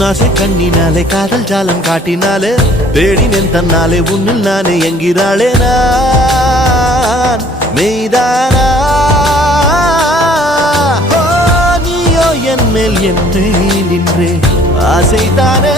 உன்னாசை கண்ணினாலே காதல் ஜாலம் காட்டினாலே தேடினேன் தன்னாலே உன்னில் நானே என்கிறாளே நான் மெய்தானா நீயோ என் மேல் என்றே நின்றே ஆசைதானே